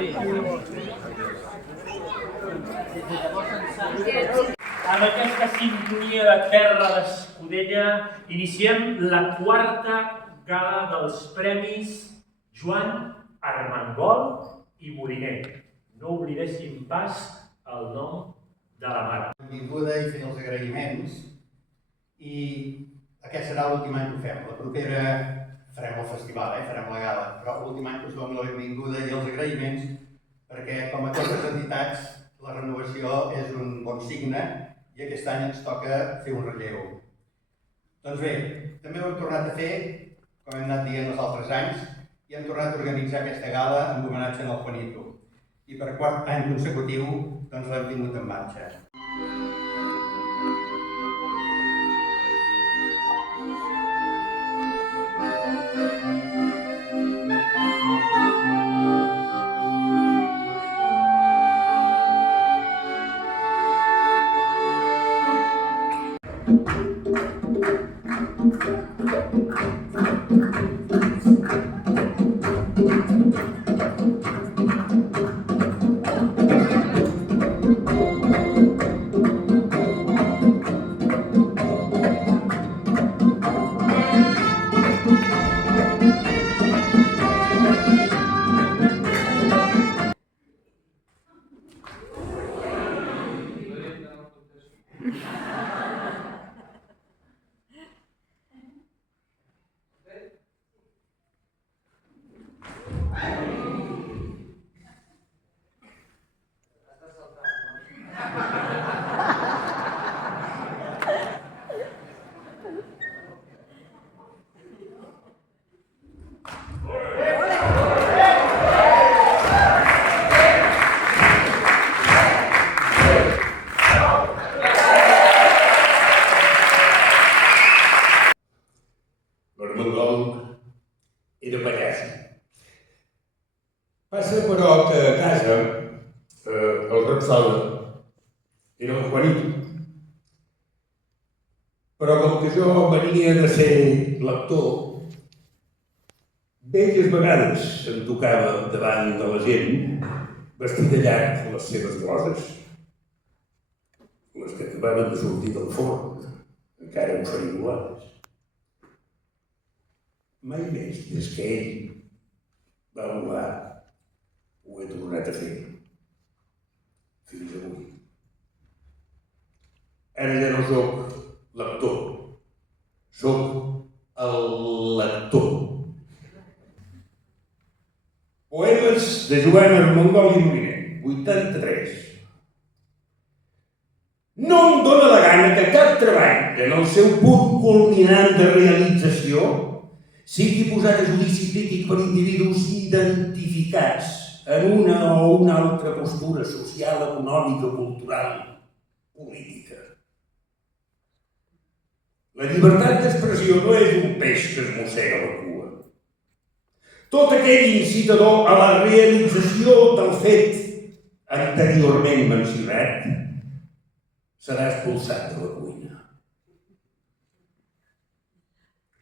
Amb aquesta sintonia de Terra d'Escudella iniciem la quarta gala dels Premis Joan Armengol i Moliner. No oblidéssim pas el nom de la mare. Benvinguda i fent els agraïments. I aquest serà l'últim any que ho fem. La propera farem el festival, farem la gala, però l'últim any us dono la benvinguda i els agraïments perquè, com a totes les entitats, la renovació és un bon signe i aquest any ens toca fer un relleu. Doncs bé, també ho hem tornat a fer, com hem anat dient els altres anys, i hem tornat a organitzar aquesta gala en homenatge al Juanito. I per quart any consecutiu doncs l'hem tingut en marxa. Era pallassa. Passa, però, que a casa el Repsola era el Juanito. Però com que jo venia de ser lector, belles vegades em tocava davant de la gent vestir de llarg les seves gloses, les que acabaven de sortir del forn, encara enfariolades. Mai més, des que ell va volar, ho he tornat a fer, fins avui. Ara ja no soc lector, soc el lector. Poemes de Joan Armengol i Moliner, 83. No em dóna la gana que cap treball, en el seu punt culminant de realització, sigui posat a judici crític per individus identificats en una o una altra postura social, econòmica, cultural, política. La llibertat d'expressió no és un peix que es mossega la cua. Tot aquell incitador a la realització del fet anteriorment mencionat serà expulsat de la cuina.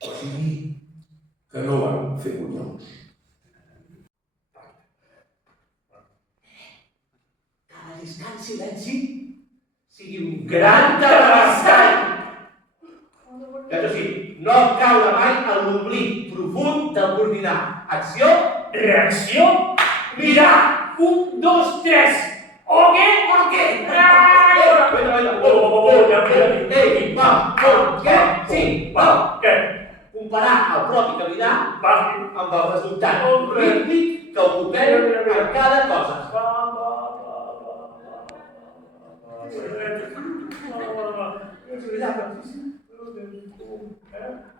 O sigui, que no van fer bunyols. Cada descans silenci sigui un gran terrassall. Això sí, no caure mai en l'oblit profund del coordinar acció, Reacció, mirar, 1, 2, 3, ok? Comparar el propi caminar amb el resultat rítmic que ocupem en cada cosa.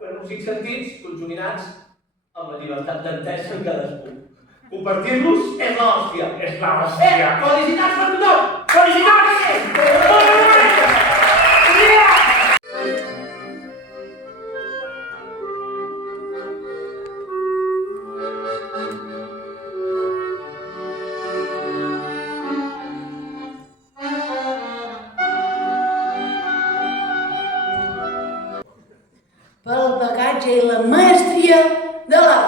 Els 5 sentits conjuminats amb la llibertat d'entesa en cadascun. Compartir-los és l'hòstia. Felicitats per tothom! Felicitats! Pel bagatge i la maestria de la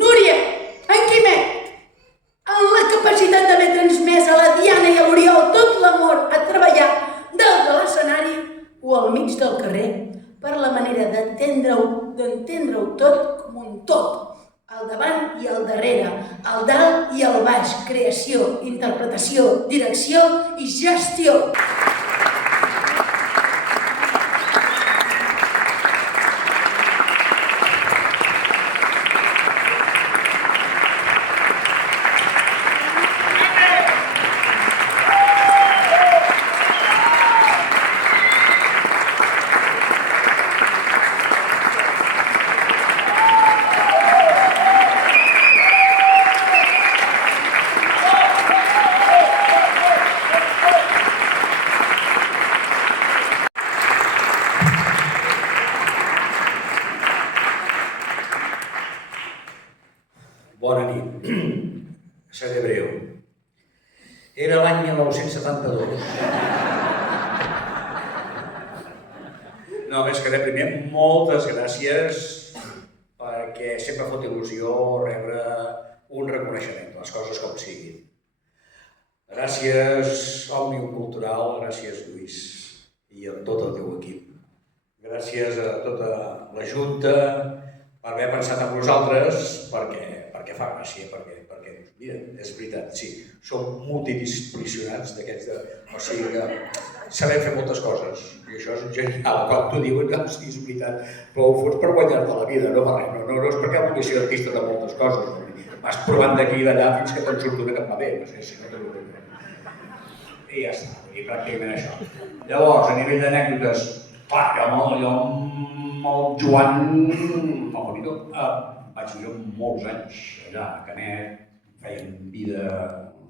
Núria, en Quimet, en la capacitat o al mig del carrer, per la manera d'entendre-ho tot com un tot, al davant i al darrere, al dalt i al baix, creació, interpretació, direcció i gestió. Bona nit. Seré breu. Era l'any 1972. No, més que res, primer, moltes gràcies perquè sempre fot il·lusió rebre un reconeixement, les coses com siguin. Gràcies, Òmnium Cultural, gràcies, Lluís, i a tot el teu equip. Gràcies a tota la Junta per haver pensat en nosaltres, perquè fa gràcia, perquè mira, és veritat, sí, som multidisciplinaris d'aquests, o sigui que sabem fer moltes coses, i això és genial, com tu dius, no, sí, és veritat, però ho fots per guanyar-te la vida, no per res, no és perquè vulguis ser artista de moltes coses, vas provant d'aquí i d'allà fins que te'n surt una que et va bé, no sé si no t'ho dic. I ja està, i pràcticament això. Llavors, a nivell d'anècdotes, clar, jo amb el Joan Malvenido vaig viure molts anys allà a Canet, fèiem vida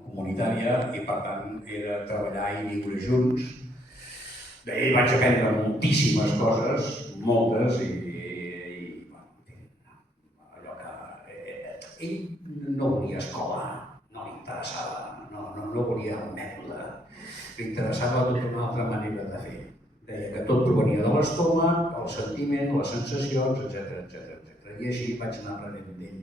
comunitària i per tant era treballar i viure junts. D'ell vaig aprendre moltíssimes coses, moltes, i allò que ell no volia escola, no li interessava, no volia el mètode, li interessava tota una altra manera de fer. Deia que tot provenia de l'estómac, el sentiment, les sensacions, etc. I així vaig anar aprenent d'ell.